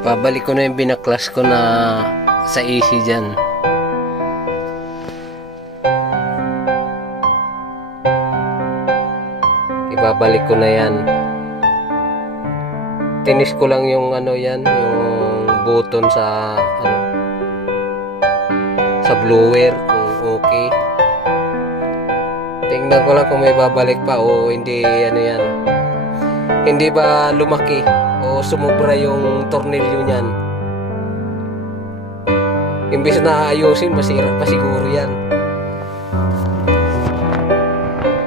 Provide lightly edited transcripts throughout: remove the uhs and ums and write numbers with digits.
Ipabalik ko na yung binaklas ko na sa AC dyan. Ibabalik ko na yan. Tinis ko lang yung ano yan, yung button sa ano, sa blower kung okay. Tingnan ko lang kung may babalik pa o hindi, ano yan. Hindi ba lumaki o sumubra yung tornilyo niyan. Imbis na ayusin, masira pa siguro yan.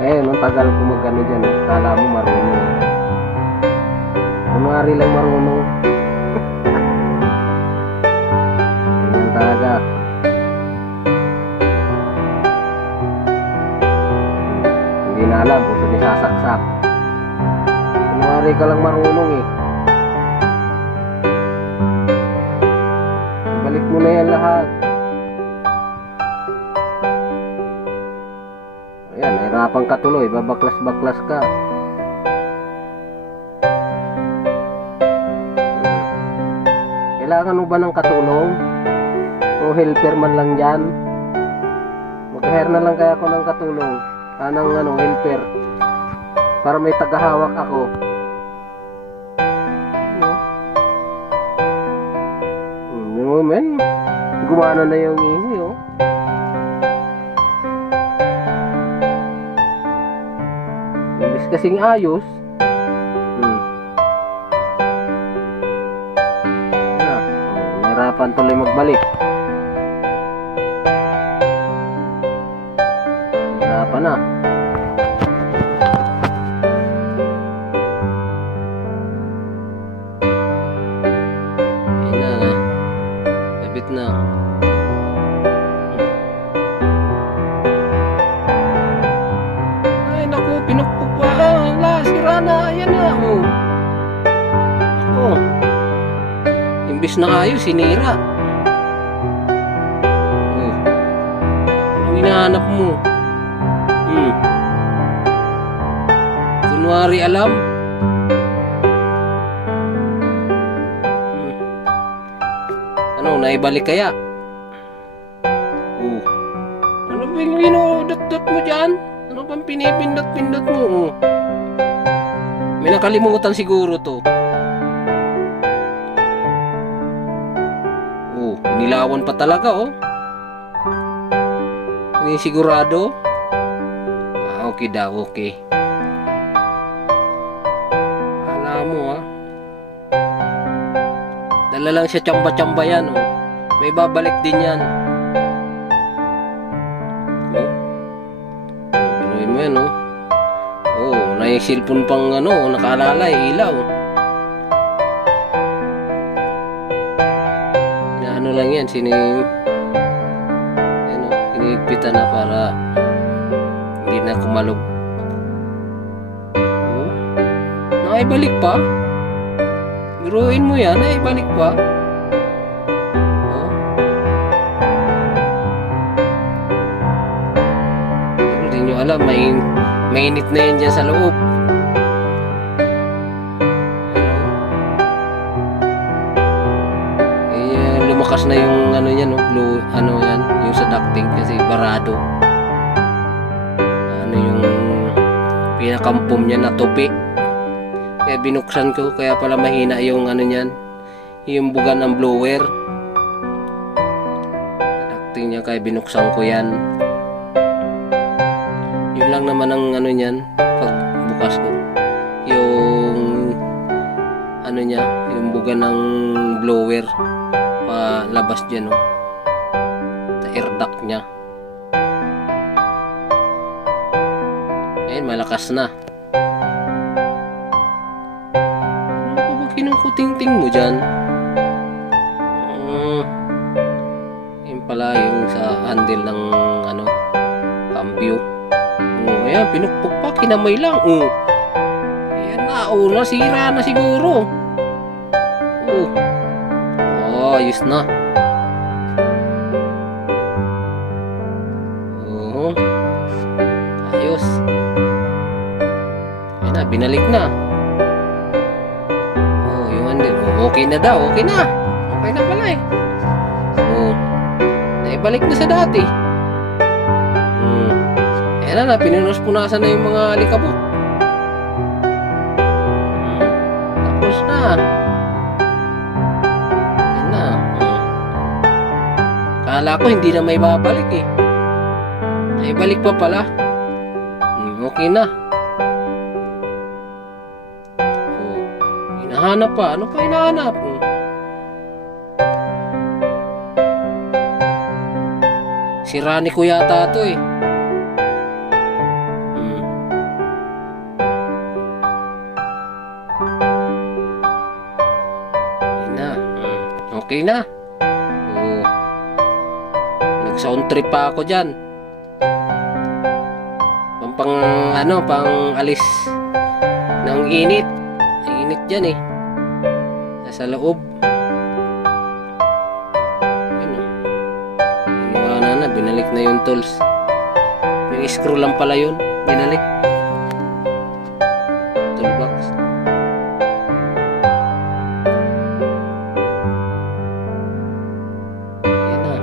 Ayun, ang tagal ko mag-ano dyan. Kala mo marunong. Kunwari lang marunong. Ganyan talaga. Hindi na alam kung saan isasaksak. Kunwari ka lang marunong eh. Balik mo na yan lahat. Ayan, nahirapan ka tuloy. Babaklas-baklas ka. Kailangan mo ba ng katulong? O helper man lang dyan? Mag-hire na lang kaya ako ng katulong. Anong ano, helper. Para may tagahawak ako. Men, gumana na yung easy, oh. Imbis kasing ayos. Nahirapan tuloy magbalik. Nahirapan na. Na. Ay naku, pinukpok pa. Ala, sira na. Ayan na. Oh. Imbis na ayos, sinira. Oh. Anong hinahanap mo? Kunwari alam. Ano, naibalik kaya? Ano ba yung pinudot-dot mo dyan? Ano bang pinipindot-pindot mo? May nakalimutan siguro to. Nilawan pa talaga, oh. Ini sigurado? Okay daw, okay. Alam mo, dala lang siya tsamba-tsamba yan, oh. May babalik din yan. Biruin mo yan, oh. Na yung cellphone pang ano, nakaalala, ilaw. Ano lang yan, inigpitan na para hindi na kumalog. Naibalik pa. Biruin mo yan, naibalik pa. Pero di nyo alam, mainit na yan dyan sa loob. Lumakas na yung ano yan, no? Blue, ano yan, yung sa ducting kasi barado. Ano yung pinakampom niya na tupi. Kaya binuksan ko, kaya pala mahina yung ano niyan, yung buga ng blower. Ducting niya, kaya binuksan ko yan. Yun lang naman ang ano niyan, pag bukas ko. Yung ano niya, yung buga ng blower. Labas dyan, oh. Sa air duct nya. Ayun, malakas na. Ano ba kinukuting-ting mo dyan? Yun pala yung sa handle ng ano, cambio. Ayan, pinukpok pa, kinamay lang. Ayan na, nasira na siguro. Ayos na. Ayos. Ayun na, binalik na. Yung handle. Okay na daw, okay na. Okay na pala eh. Oh, naibalik na sa dati. Ayan na, pinunas-punasan na yung mga alikabok. Tapos na. Ayan na. Kala ko hindi na may babalik eh. Naibalik pa pala. Okay na. Hinahanap pa. Ano pa hinahanap? Sira ni ko yata ito eh. Yun na. Okay na. Nag-sound trip pa ako dyan. Pang alis ng init. Init dyan eh. Nasa loob. Iniwanan na. Binalik na yung tools. Pin-screw lang pala yun. Binalik. Toolbox. Yan na.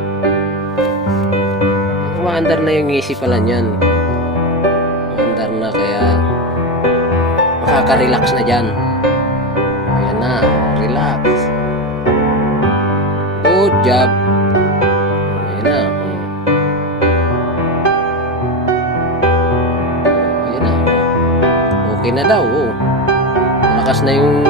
Umaandar na yung easy pala nyan. Umaandar na kaya makaka-relax na dyan. Ayan na. Relax. Good job. Ayan na. Ayan na. Okay na daw. Malakas na yung